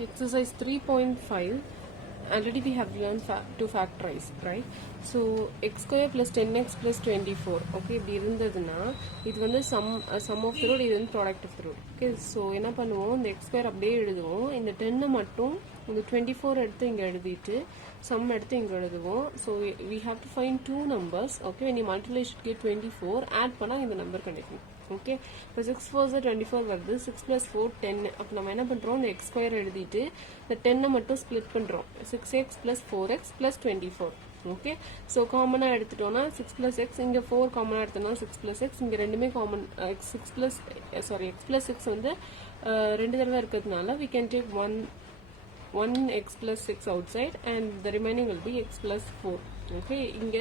Exercise 3.5. Already we have learned to factorize, right? So x square plus 10x plus 24. Okay, இப்படி இருந்ததுன்னா இது வந்து sum of the root, இது வந்து product of the root. Okay, so என்ன பண்ணுவோம், இந்த x square அப்படியே எழுதுவோம், இந்த 10 மட்டும் இந்த 24 எடுத்து இங்க எழுதிட்டு sum எடுத்து இங்க எழுதுவோம். So we have to find two numbers. Okay, when you multiply you should get 24. Add பண்ணா இந்த number கிடைக்கும். ஓகே, இப்போ 6 4 24 வருது. 6 plus 4 10. அப்போ நம்ம என்ன பண்ணுறோம், இந்த எக்ஸ் ஸ்கொயர் எழுதிட்டு இந்த 10 மட்டும் ஸ்ப்ளிட் பண்ணுறோம். 6x plus 4x plus 24. Okay, so காமனாக எடுத்துட்டோம்னா 6 plus x, இங்கே 4 காமனாக எடுத்தோம்னா 6 plus x, இங்கே ரெண்டுமே காமன். x plus 6 வந்து ரெண்டு தடவை இருக்கிறதுனால we can take one x plus 6 outside and the remaining will be x plus 4. okay, இங்க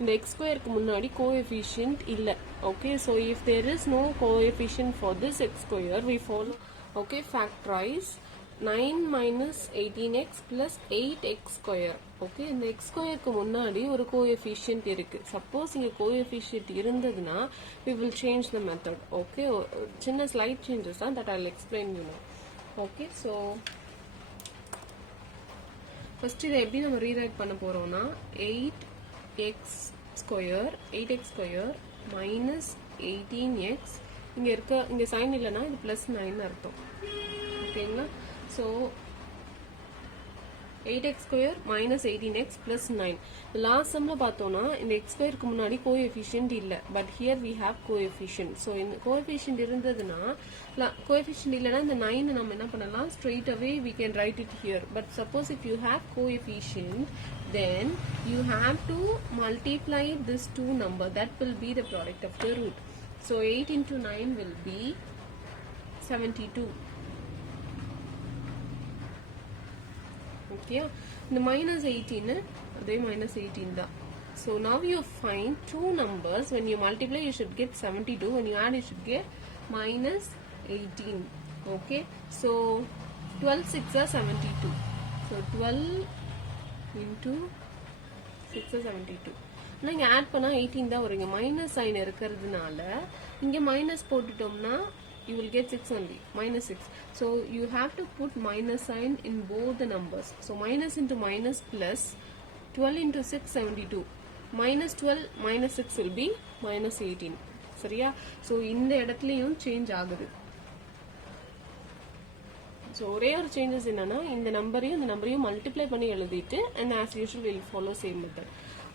இந்த x square க்கு முன்னாடி coefficient இல்ல. okay, so if there is no coefficient for this x square, we follow, okay, factorize 9 minus 18x plus 8x square. okay, இந்த x square க்கு முன்னாடி ஒரு coefficient இருக்கு. suppose இங்க coefficient இருந்ததுன்னா we will change the method. okay, சின்ன slight changes தான், that I'll explain you now. okay, so first இதை எப்படி நம்ம ரீரைட் பண்ண போறோம்னா 8x square minus 18x, இங்க சைன் இல்லைன்னா இது பிளஸ் 9 அர்த்தம். ஓகேங்களா, so 8x square minus 18x plus 9. Last சம்ல பார்த்தோம்னா இந்த x squareக்கு முன்னாடி கோஎஃபிஷியன்ட் இல்ல, but here we have coefficient. So இந்த கோஎஃபிஷியன்ட் இருந்ததுன்னா, கோஎஃபிஷியன்ட் இல்லைன்னா இந்த 9 நம்ம என்ன பண்ணலாம், straight away we can write it here. But suppose if you have coefficient, then you have to multiply this two number. That will be the product of the root. So 8 into 9 will be 72. okay, the minus 18 அதே minus 18 தான். so now you find two numbers. when you multiply you should get 72, when you add you should get minus 18. okay, so 12 6 are 72. so 12 into 6 are 72. நீங்க add பண்ணா 18 தான் வருங்க. Minus sign இருக்கிறதுனால இங்க minus போட்டுட்டோம்னா you will get 6 only, minus 6. so you have to put minus sign in both the numbers. so minus into minus plus 12 into 6 72, minus 12 minus 6 will be minus 18. சரியா, so இந்த இடத்துலயும் change ஆகுது. so ஒரே ஒரு changes என்னன்னா, இந்த நம்பரையும் multiply பண்ணி எழுதிட்டு and as usual we'll follow same method.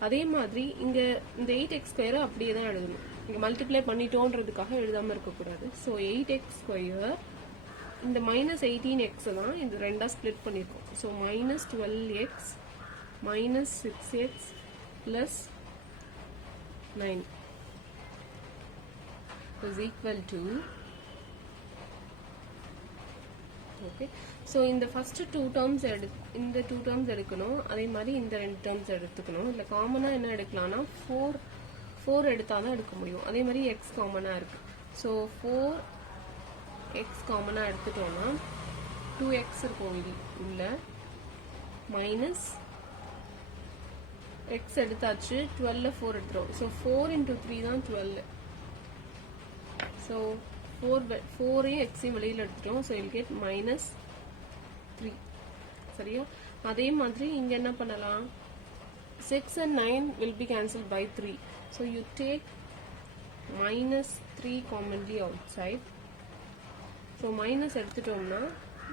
அதே மாதிரி இங்க இந்த 8x ஸ்கொயர் அப்படியே தான் எழுதணும். இங்க மல்டிப்ளை பண்ணிட்டோன்றதுக்காக எழுதாம இருக்கக்கூடாது. ஸோ 8x ஸ்கொயர் இந்த மைனஸ் 18x தான் இது ரெண்டா ஸ்பிளிட் பண்ணிருக்கோம். So minus 12x minus 6x plus 9 is equal to, okay, so இந்த ஃபர்ஸ்ட் டூ டேர்ம்ஸ் இந்த டூ டேர்ம்ஸ் எடுக்கணும். அதே மாதிரி இந்த ரெண்டு டேர்ம்ஸ் எடுத்துக்கணும். இல்லை காமனா என்ன எடுக்கலாம்னா 4 எடுத்தாதான் எடுக்க முடியும். அதே மாதிரி x காமனா இருக்கு. ஸோ 4x காமனா எடுத்துட்டோம்னா 2x இருக்கும் உள்ள, மைனஸ் x எடுத்தாச்சு, 12 4 எடுத்துரும். ஸோ 4 into 3 தான் 12. ஸோ 4 எக்ஸையும் வெளியில் எடுத்துட்டோம். So you'll get minus 3. சரியா, அதே மாதிரி இங்க என்ன பண்ணலாம், 6 and 9 will be cancelled by 3. so you take minus 3 commonly outside. so minus எடுத்துட்டோம்னா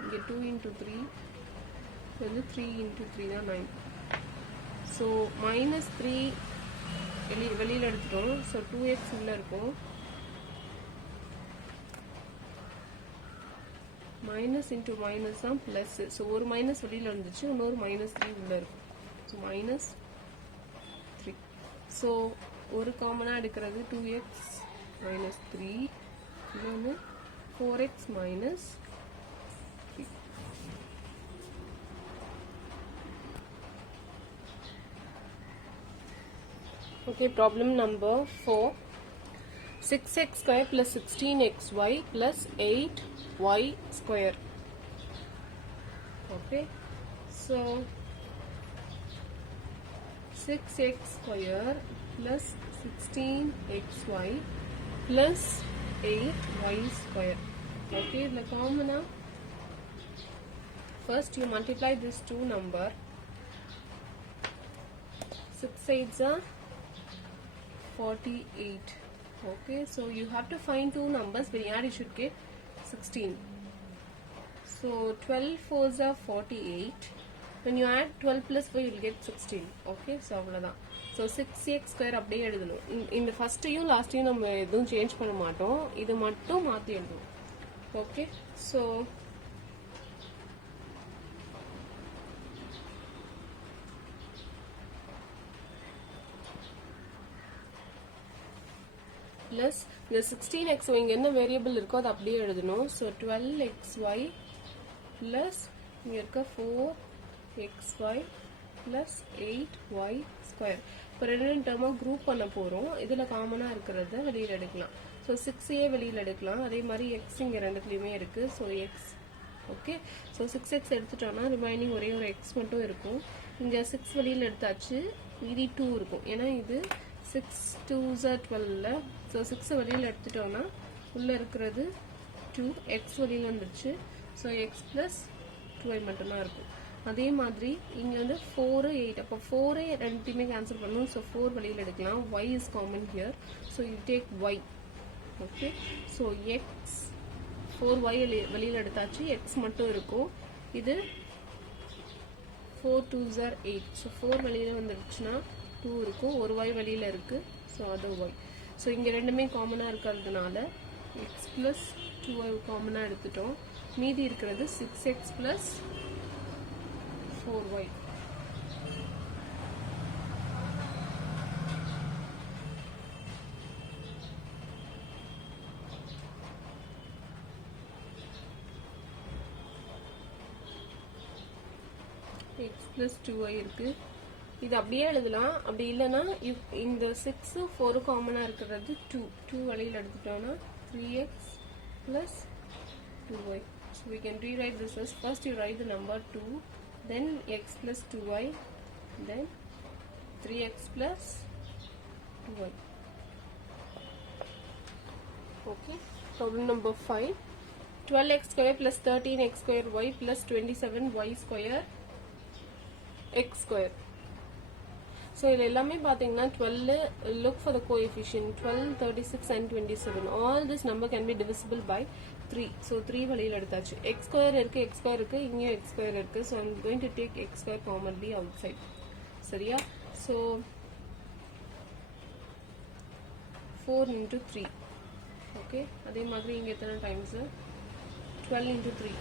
இங்க 2 into 3 வந்து 3 into 3 தான் 9. so minus 3 வெளியில் எடுத்துட்டோம். so 2x உள்ள இருக்கும். மைனஸ் இன்டூ மைனஸ் தான் பிளஸ். ஸோ ஒரு மைனஸ் வெளியில் இருந்துச்சு, இன்னொரு மைனஸ் 3 உள்ள இருக்கும். So minus 3. ஸோ ஒரு காமனாக எடுக்கிறது 2x மைனஸ் 3, இன்னொன்று 4x minus 3. Okay, problem number 4. 6x square plus 16xy plus 8y square. okay, so 6x square plus 16xy plus 8y square. okay, the common first you multiply this 2 number. 6 8s are 48. Okay, so you have to find two numbers. When you add, you should get 16. So 12 4s are 48. When you add 12 plus 4, you will get 16. Okay, so avladha. So 6x square அப்படியே எழுதணும். இந்த ஃபர்ஸ்ட்டையும் லாஸ்ட்டையும் நம்ம எதுவும் change பண்ண மாட்டோம். இது மட்டும் மாற்றி எழுதுவோம். ஓகே, ஸோ plus இந்த 16x இங்க என்ன வேரியபிள் இருக்கோ அது அப்படியே எழுதணும். ஸோ 12xy plus இங்க இருக்க 4xy plus 8y square. இப்போ ரெண்டு டேர்மாக குரூப் பண்ண போகிறோம். இதில் காமனாக இருக்கிறத வெளியில் எடுக்கலாம். ஸோ 6a வெளியில் எடுக்கலாம். அதே மாதிரி எக்ஸ் இங்கே ரெண்டுத்துலேயுமே இருக்குது. So X okay. So 6x எடுத்துட்டோம்னா ரிமைனிங் ஒரே ஒரு எக்ஸ் மட்டும் இருக்கும். இங்கே 6 வெளியில் எடுத்தாச்சு, மீதி 2 இருக்கும். ஏன்னா இது 6 2s are 12. ஸோ 6 வெளியில் எடுத்துட்டோம்னா உள்ளே இருக்கிறது 2, எக்ஸ் வெளியில் வந்துருச்சு. ஸோ எக்ஸ் ப்ளஸ் 2y மட்டும்தான் இருக்கும். அதே மாதிரி இங்கே வந்து 4 8. அப்போ 4 ரெண்டுத்தையுமே கேன்சல் பண்ணணும். ஸோ 4 வெளியில் எடுக்கலாம். y is common here. So you take y. Okay, so X 4y வெளியில் எடுத்தாச்சு, எக்ஸ் மட்டும் இருக்கும். இது 4 2s are 8. ஸோ 4 வெளியில் வந்துருச்சுன்னா 2 இருக்கும், ஒரு y வெளியில் இருக்குது. ஸோ அது y. ஸோ இங்கே ரெண்டுமே காமனாக இருக்கிறதுனால எக்ஸ் ப்ளஸ் 2y காமனாக எடுத்துட்டோம். மீதி இருக்கிறது 6x plus 4y. x plus 2y இருக்கு. இது அப்படியே எழுதலாம். அப்படி இல்லைன்னா இந்த 6 4 காமனாக இருக்கிறது 2 வெளியில் எடுத்துட்டோம்னா 3x plus 2y. So we can rewrite this as, first you write the number 2, then x plus 2y, then 3x plus 2y. Okay, problem number 5. 12x square plus 13x square y plus 27y square x square. So இதில் எல்லாமே பார்த்தீங்கன்னா 12, look for the coefficient 12, 36 and 27. All this number can be divisible by 3. So 3 வழியில் எடுத்தாச்சு. x square இருக்குது, x square இருக்குது, இங்கேயும் x square இருக்குது. So I'm going to take x square commonly outside. சரியா? So 4 into 3. Okay, அதே மாதிரி இங்கே எத்தனை டைம்ஸ்? 12 into 3,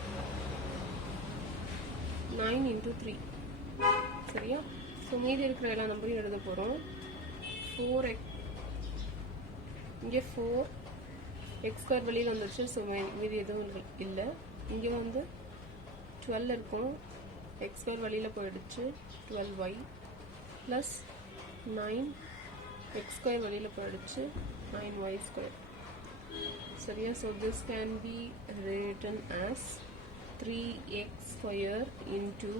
9 into 3. சரியா? ஸோ மீதி இருக்கிற எல்லா நம்பரையும் எழுத போகிறோம். 4x, இங்கே 4 எக்ஸ் ஸ்கொயர் வெளியில் வந்துருச்சு. ஸோ மீதி எதுவும் இல்லை. இங்கே வந்து 12 இருக்கும், எக்ஸ் ஸ்கொயர் வெளியில் போயிடுச்சு, 12y ப்ளஸ் 9 எக்ஸ் ஸ்கொயர் வெளியில் போயிடுச்சு, 9y ஸ்கொயர். சரியா? So this can be written as 3x square into,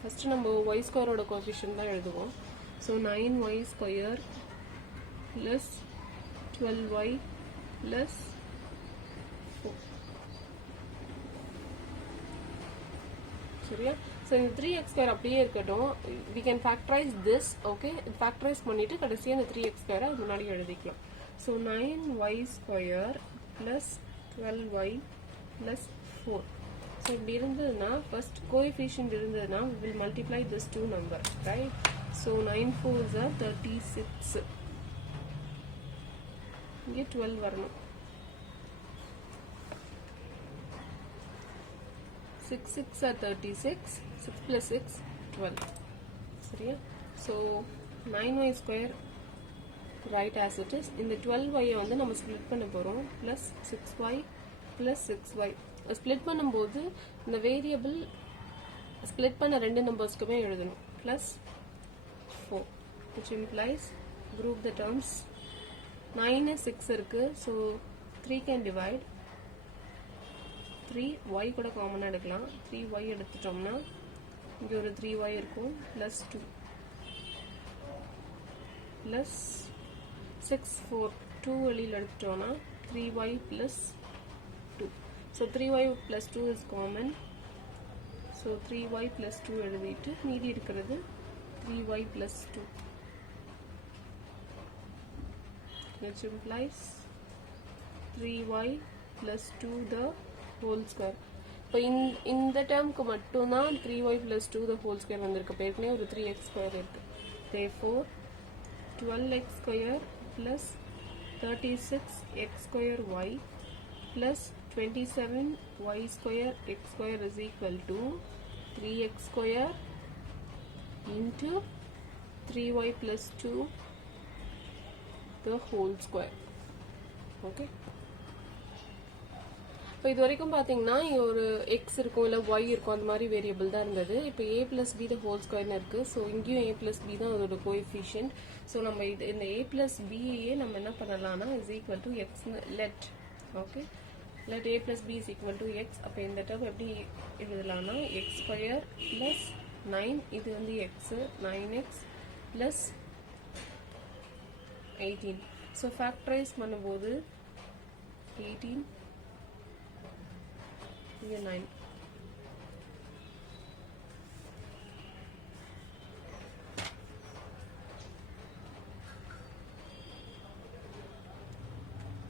first நம்ம y ஸ்கொயரோட கோஎஃபிஷியன்ட் தான் எழுதுவோம். So 9y square plus 12y plus 4. சரியா? ஸோ இந்த 3x ஸ்கொயர் அப்படியே இருக்கட்டும். we can factorize this. Okay, factorise பண்ணிவிட்டு கடைசியாக இந்த 3x ஸ்கொயரை முன்னாடி எழுதிக்கலாம். So 9y square plus 12y plus 4. So இப்படி இருந்ததுன்னா ஃபர்ஸ்ட் கோஎஃபிஷியன்ட் இருந்ததுன்னா we will multiply this two number, right? So 9 4s are 36. இங்கே 12 வரணும். 6 6 are 36. 6 plus 6 12. சரியா? So 9y square right as it is. இந்த 12y வந்து நம்ம ஸ்ப்ளிட் பண்ண போகிறோம். Plus 6y plus 6y. Split பண்ணும்போது இந்த வேரியபிள் ஸ்ப்ளிட் பண்ண ரெண்டு நம்பர்ஸ்க்குமே எழுதணும். Plus 4, which implies group the terms. 9 6 இருக்கு. So 3 can divide. 3y கூட காமனாக எடுக்கலாம். 3y எடுத்துட்டோம்னா இங்கே ஒரு 3y இருக்கும், ப்ளஸ் 2 ப்ளஸ் 6 4 2 வெளியில் எடுத்துட்டோம்னா 3y plus 2. So 3y plus 2 is common. So so 3y plus 2 எழுதிட்டு மீதி இருக்கிறது 3y plus 2, which implies 3y plus 2 the whole square. இப்போ இந்த டேர்முக்கு மட்டும்தான் 3y plus 2 the whole square வந்திருக்கு. ஏற்கனவே ஒரு 3x square இருக்கு. Therefore 12x square plus 36x square y plus 27y square x square is equal to 3x square into 3y plus 2 the whole square. Okay. இப்போ இது வரைக்கும் பார்த்தீங்கன்னா ஒரு X இருக்கும் இல்லை ஒய் இருக்கும், அந்த மாதிரி வேரியபிள் தான் இருந்தது. இப்போ a plus b the whole square இருக்கு. ஸோ இங்கேயும் a plus b தான் அதோட கோஎஃபிஷியன்ட். ஸோ நம்ம இந்த a plus b நம்ம என்ன பண்ணலாம்னா is equal to x let a plus b is equal to x. அப்போ இந்த டேர்ம் எப்படி எழுதலாம்னா x square plus 9, இது வந்து x 9x plus 18. So factorise பண்ணும்போது 18 இங்கே 9.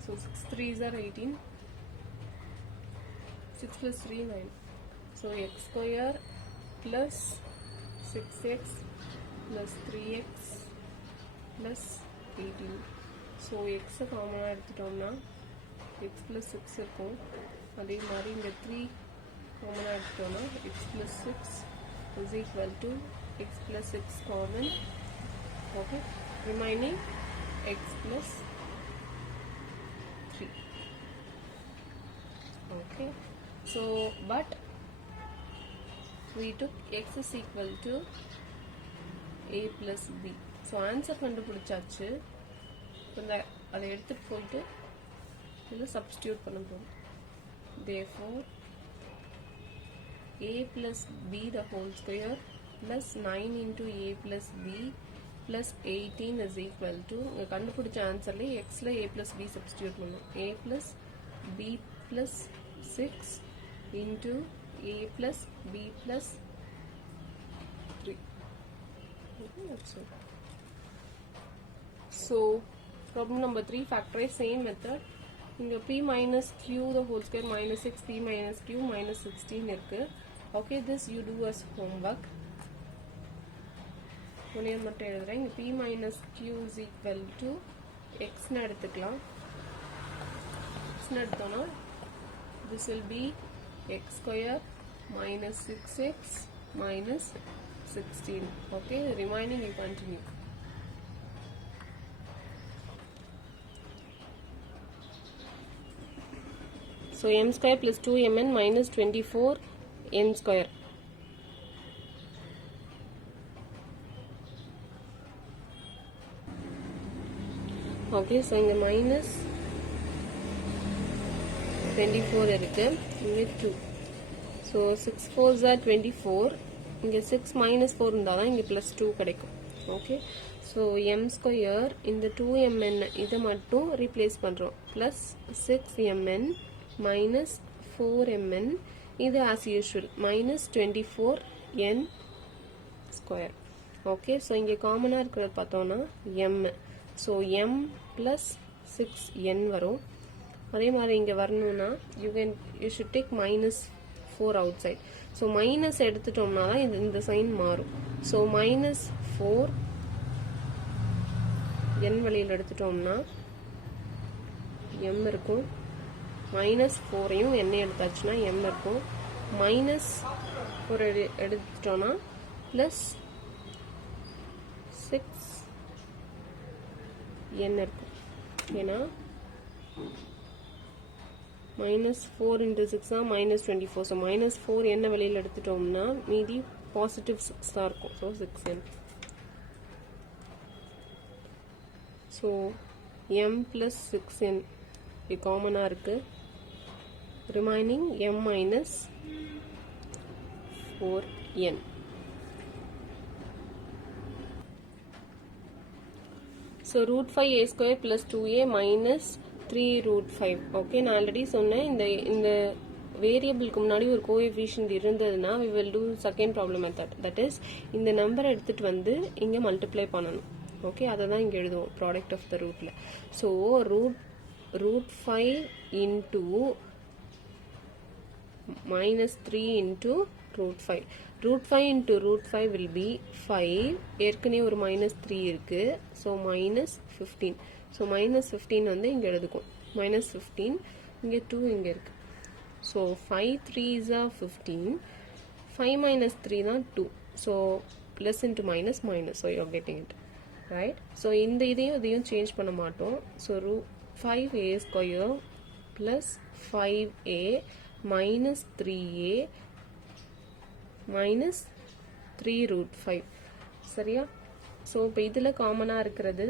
So 6 3s are 18. 6 plus 3 9. So x square plus 6x plus 3x plus 18. So x காமனாக எடுத்துட்டோம்னா x plus 6 இருக்கும். அதே மாதிரி இங்கே 3 காமனாக எடுத்துட்டோம்னா x plus 6 is equal to x plus 6 common. Okay, remaining x plus 3. Okay, so but we took x is equal to a plus b. So answer கண்டுபிடிச்சாச்சு. அதை எடுத்துட்டு போயிட்டு இதில் சப்ஸ்டியூட் பண்ண போகிறோம். Therefore a plus b the whole square plus 9 into a plus b plus 18 is equal to கண்டுபிடிச்ச ஆன்சர்ல xல a plus b substitute பண்ணும். a plus b plus 6 into a plus b plus 3. Okay, that's it. So problem number 3, factorize same method. இங்க p minus q the whole square minus 6 p minus q minus 16 இருக்கு. Okay, this you do as homework. ஒன்னே மட்டும் எழுதுறேன். இங்க p minus q is equal to x ன்னு எடுத்துக்கலாம். x ன்னு எடுத்தோம்னா this will be x square minus 6x minus 16. Okay, the remaining you continue. So m square plus 2mn minus 24 n square. Okay, so இங்க minus 24 இருக்கு, இங்க 2. So 6 4s are 24. இங்க 6 minus 4 இருந்தாதான் இங்க plus 2 கிடைக்கும். Okay, so m square இந்த 2mn இதை மட்டும் replace பண்றோம். plus 6mn minus 4mn, இது as usual minus 24n square. Okay, so இங்க காமனா இருக்கிறது பார்த்தோம்னா m. so m plus 6n வரும். அதே மாதிரி இங்க வரணும்னா you should take minus 4 outside. so minus எடுத்துட்டோம்னா தான் இந்த சைன் மாறும். so minus 4 n வழியில் எடுத்துட்டோம்னா m இருக்கும். மைனஸ் 4ஐயும் n எடுத்தாச்சுன்னா m இருக்கும். மைனஸ் 4 எடுத்துட்டோம்னா பிளஸ் 6n இருக்கும். ஏன்னா minus 4 into 6 தான் minus 24. so minus 4 என்ன வெளியில் எடுத்துட்டோம்னா மீதி positive 6 தான் இருக்கும். so 6n. so m plus 6n இது காமனா இருக்கு. remaining m minus 4n. so root 5 a square plus 2a minus 3 root 5. okay, நான் ஆல்ரெடி சொன்னேன் இந்த வேரியபிளுக்கு முன்னாடி ஒரு கோஎஃபிஷியன்ட் இருந்ததுன்னா we will do second problem method, that is இந்த நம்பரை எடுத்துட்டு வந்து இங்கே மல்டிப்ளை பண்ணணும். ஓகே, அதை தான் இங்கே எழுதுவோம் ப்ராடக்ட் ஆஃப் த ரூட்டில். So root 5 into -3 into root 5. root 5 into root 5 will be 5. ஏற்கனவே ஒரு -3 இருக்கு. So -15. So -15 வந்து இங்க எழுதுக்கும். -15 இங்க 2 இங்க இருக்கு. So 5 3s are 15. 5 minus 3 தான் 2. So plus into minus minus. So you're getting it. Right? So இந்த இதையும் change பண்ண மாட்டோம். So root 5a square plus 5a minus 3a minus 3 root 5. சரியா? ஸோ இப்போ இதில் காமனாக இருக்கிறது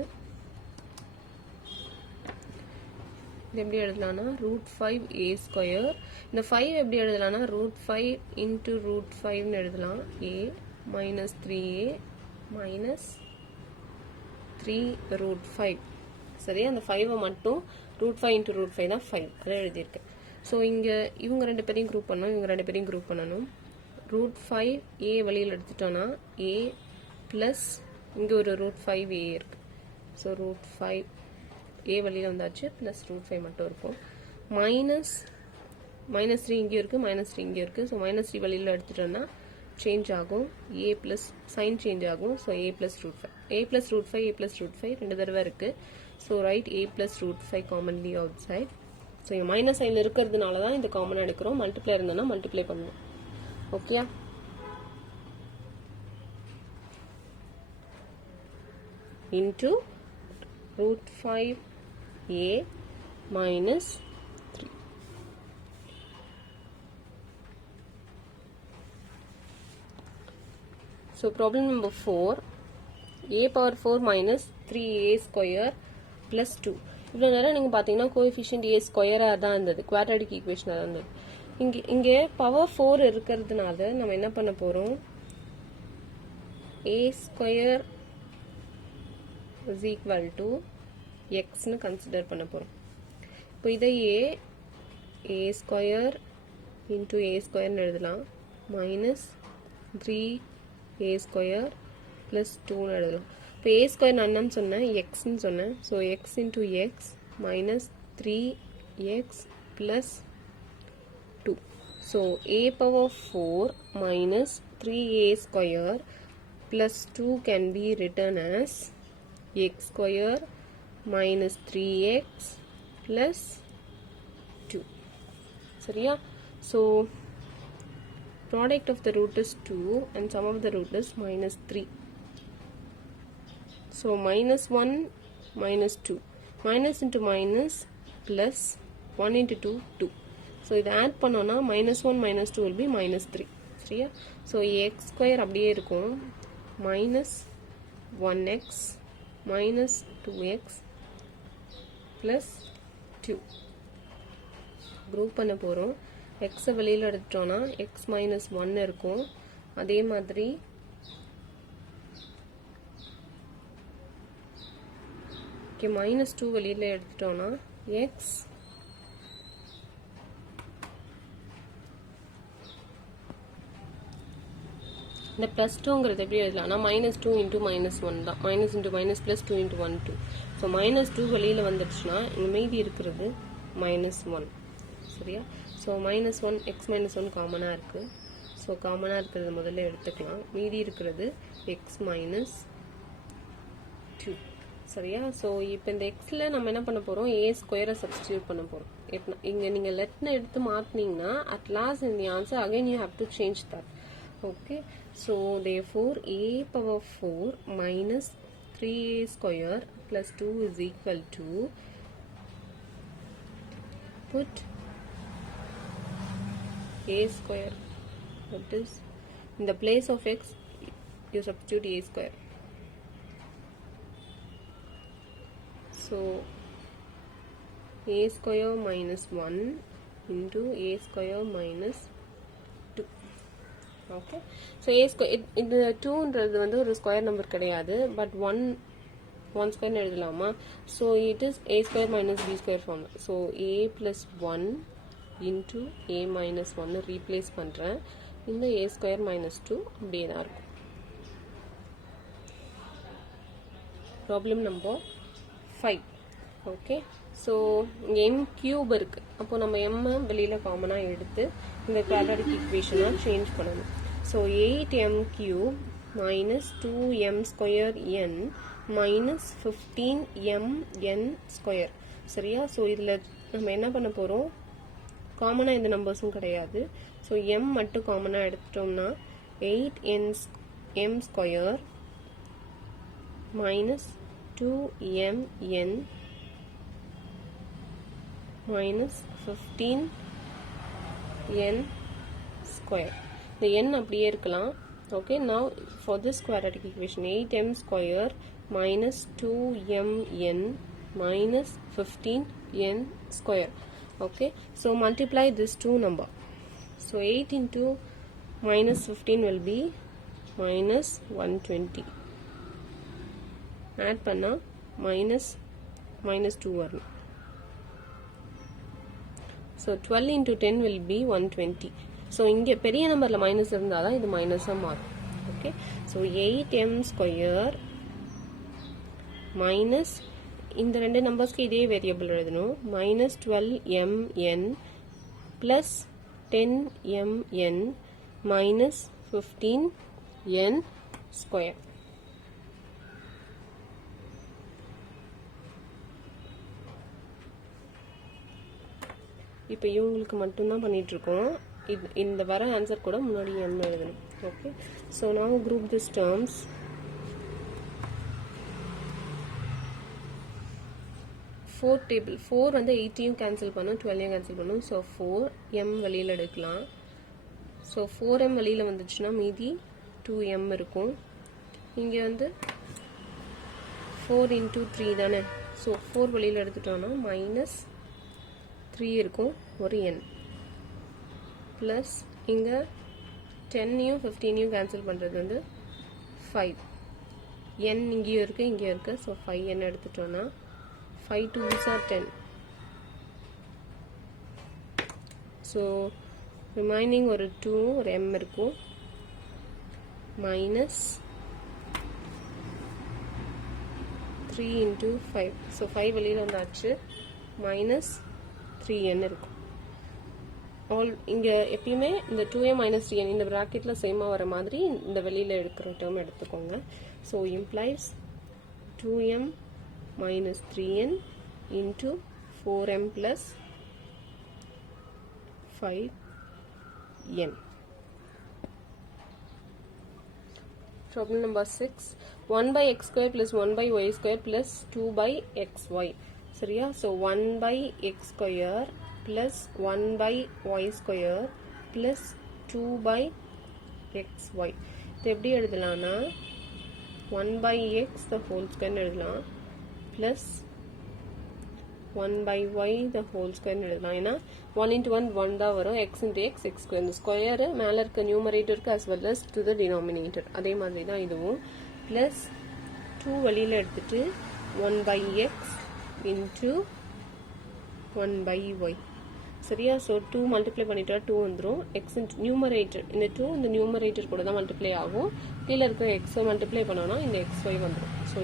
இது எப்படி எழுதலாம்னா ரூட் 5a ஸ்கொயர். இந்த 5 எப்படி எழுதலாம்னா ரூட் 5 இன்ட்டு ரூட் 5னு எழுதலாம். a minus 3a minus 3 root 5. சரியா? அந்த 5 மட்டும் ரூட் 5 இன்ட்டு ரூட் 5 தான் 5. அதை எழுதியிருக்கேன். ஸோ இங்கே இவங்க ரெண்டு பேரையும் குரூப் பண்ணணும், இவங்க ரெண்டு பேரையும் குரூப் பண்ணணும். ரூட் 5a வெளியில் எடுத்துட்டோன்னா a ப்ளஸ் இங்கே ஒரு ரூட் 5a இருக்கு. ஸோ ரூட் 5a வெளியில் வந்தாச்சு, ப்ளஸ் ரூட் 5 மட்டும் இருக்கும். -3 இங்கே இருக்குது, -3 இங்கே இருக்குது. ஸோ -3 வெளியில் எடுத்துட்டோன்னா சேஞ்ச் ஆகும், a ப்ளஸ் சைன் சேஞ்ச் ஆகும். So a plus root 5, a plus root 5, a plus root 5 ரெண்டு தடவை இருக்குது. So right a plus root 5 commonly outside. So இங்கே மைனஸ் சைன் இருக்கிறதுனால தான் இந்த காமனாக எடுக்கிறோம். மல்டிப்ளை இருந்தோன்னா மல்டிப்ளை பண்ணுவோம். Okay, into root 5a minus 3. So problem number 4, a power 4 minus 3a square plus 2. இவ்வளோ நேரம் நீங்கள் பார்த்தீங்கன்னா கோஎஃபிஷியன்ட் a ஸ்கொயராக தான் இருந்தது, குவாட்ராட்டிக் ஈக்குவேஷனாக தான் இருந்தது. இங்கே பவர் 4 இருக்கிறதுனால நம்ம என்ன பண்ண போகிறோம், a square is equal to xன்னு கன்சிடர் பண்ண போகிறோம். இப்போ இதையே a ஸ்கொயர் இன்டூ a ஸ்கொயர்னு எழுதலாம். மைனஸ் 3a ஸ்கொயர் ப்ளஸ் 2ன்னு எழுதலாம். இப்போ a ஸ்கொயர் நான் என்னன்னு சொன்னேன், எக்ஸ்ன்னு சொன்னேன். So X into X minus 3x plus 2. So a power 4 minus 3a square plus 2 can be written as x square minus 3x plus 2. சரியா? So product of the root is 2 and sum of the root is minus 3. So minus 1 minus 2. Minus into minus plus 1 into 2, 2. So இதை add பண்ணோன்னா -1 -2 will be -3. சரியா? So X square அப்படியே இருக்கும், -1x -2x plus 2. Group பண்ண போகிறோம். எக்ஸை வெளியில் எடுத்துட்டோன்னா X -1 இருக்கும். அதே மாதிரி -2 வெளியில் எடுத்துட்டோன்னா எக்ஸ் இந்த ப்ளஸ் 2ங்கிறது எப்படி எழுதலாம்னா -2 இன்ட்டு -1 தான். Minus into minus plus 2 into 1 2. So -2 வெளியில் வந்துடுச்சுன்னா இங்கே மீதி இருக்கிறது -1. சரியா? ஸோ -1 எக்ஸ் -1 காமனாக இருக்குது. ஸோ காமனாக இருக்கிறது முதல்ல எடுத்துக்கலாம். மீதி இருக்கிறது எக்ஸ் -2. சரியா? ஸோ இப்போ இந்த எக்ஸில் நம்ம என்ன பண்ண போகிறோம், a ஸ்கொயரை சப்ஸ்டியூட் பண்ண போகிறோம். இங்கே நீங்கள் லெட்னு எடுத்து மாற்றினீங்கன்னா at last in the answer again you have to change that. Okay, so therefore a power 4 minus 3a square plus 2 is equal to, put a square, that is in the place of x you substitute a square. So a square minus 1 into a square minus 2. Okay, so A square இது 2ன்றது வந்து ஒரு square number கிடையாது, but one ஸ்கொயர்னு எழுதலாமா? So it is a square minus b square form. So a plus 1 into a minus 1 replace பண்ணுறேன். இந்த a square minus 2 அப்படியே தான் இருக்கும். Problem number 5. Okay, so m cube இருக்குது. அப்போ நம்ம m வெளியில் காமனாக எடுத்து இந்த குவாட்ராட்டிக் ஈக்குவேஷனாக சேஞ்ச் பண்ணணும். So 8m cube minus 2m square n minus 15mn square. சரியா? ஸோ இதில் நம்ம என்ன பண்ண போகிறோம், காமனாக எந்த நம்பர்ஸும் கிடையாது. ஸோ m மட்டும் காமனாக எடுத்துட்டோம்னா 8m square minus 2mn minus 15n square. இந்த n அப்படியே இருக்கலாம். Okay, now for this quadratic equation 8m square minus 2mn minus 15n square. Okay, so multiply this two number. So 8 into minus 15 will be minus 120. Add panna minus 2 varum. So 12 into 10 will be 120. So இங்கே பெரிய நம்பரில் minus இருந்தால் தான் இது மைனஸாக மாறும். Okay, so 8m square minus இந்த ரெண்டு நம்பர்ஸ்க்கு இதே வேரியபிள் எழுதணும். Minus 12mn plus 10mn minus 15n square. இப்போ இவங்களுக்கு மட்டும்தான் பண்ணிகிட்ருக்கோம். இந்த வர ஆன்சர் கூட முன்னாடி m எழுதணும். Okay, so now group this terms. Fourth table 4 வந்து 8ஐயும் கேன்சல் பண்ணும், 12ஐயும் கேன்சல் பண்ணும். ஸோ 4m வெளியில் எடுக்கலாம். ஸோ 4m வெளியில் வந்துச்சுன்னா மீதி 2m இருக்கும். இங்கே வந்து 4 into 3 தானே. ஸோ 4 வெளியில் எடுத்துட்டோன்னா மைனஸ் 3 இருக்கும், ஒரு n ப்ளஸ் இங்கே 10ஐயும் 15ஐயும் கேன்சல் பண்ணுறது வந்து 5. n இங்கேயும் இருக்குது இங்கேயும் இருக்குது. So 5n எடுத்துட்டோன்னா 5 2s are 10. So remaining ஒரு 2 ஒரு m இருக்கும். Minus 3 into 5. ஸோ 5 வெளியில் வந்தாச்சு. மைனஸ் 3n இருக்கும். ஆல் இங்கே எப்பயுமே இந்த 2m மைனஸ் 3n இந்த ப்ராக்கெட்டில் சேமாக வர மாதிரி இந்த வெளியில் எடுக்கிற டேர்ம் எடுத்துக்கோங்க. So implies 2m minus 3n into 4m plus 5n. Problem number 6. 1 by x square plus 1 by y square plus 2 by xy. சரியா? So 1 by x square plus 1 by y square plus 2 by xy. இது எப்படி எழுதலாம்னா 1 by x the whole square எழுதலாம் plus 1 by y the whole square எழுதலாம். ஏன்னா 1 into 1 1 தான் வரும். x into x x square. இந்த square மேலே இருக்க நியூமரேட்டருக்கு as well as to the denominator. அதே மாதிரி தான் இதுவும். plus 2 வெளியில் எடுத்துட்டு 1 by x into 1 by y. சரியா? ஸோ 2 மல்டிப்ளை பண்ணிட்டா 2 வந்துடும். எக்ஸ் நியூமரேட்டர் இந்த 2 இந்த நியூமரேட்டர் கூட தான் மல்டிப்ளை ஆகும். கீழே இருக்கிற எக்ஸை மல்டிப்ளை பண்ணோன்னா இந்த xy வந்துடும். ஸோ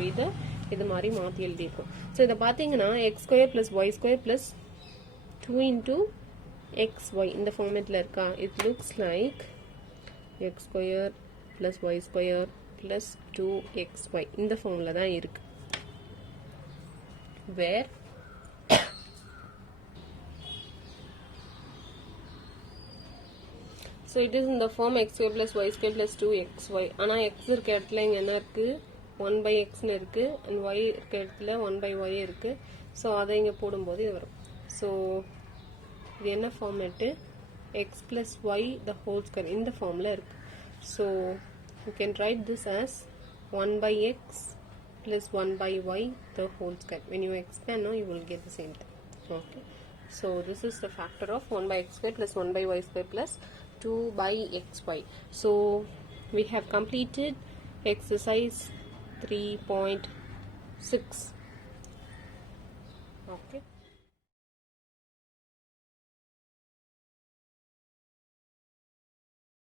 இது மாதிரி மாற்றி எழுதியிருக்கோம். ஸோ இதை பார்த்தீங்கன்னா x square plus y square plus 2 into xy இந்த ஃபார்மேட்டில் இருக்கா? It looks like x square plus y square plus 2xy இந்த ஃபார்மில் தான் இருக்கு. வேர் so it is in the form x square plus y square plus 2xy. ஆனால் x இருக்க இடத்துல இங்கே என்ன இருக்குது? 1 by xன்னு இருக்குது. and y இருக்க இடத்துல 1 by y இருக்குது. ஸோ அதை இங்கே போடும்போது இது வரும். ஸோ இது என்ன format? x plus y the whole square இந்த ஃபார்மில் இருக்குது. So you can write this as 1 by x plus 1 by y the whole square. When you expand now you will get the same thing. Okay. So this is the factor of 1 by x square plus 1 by y square plus 2 by xy. So we have completed exercise 3.6.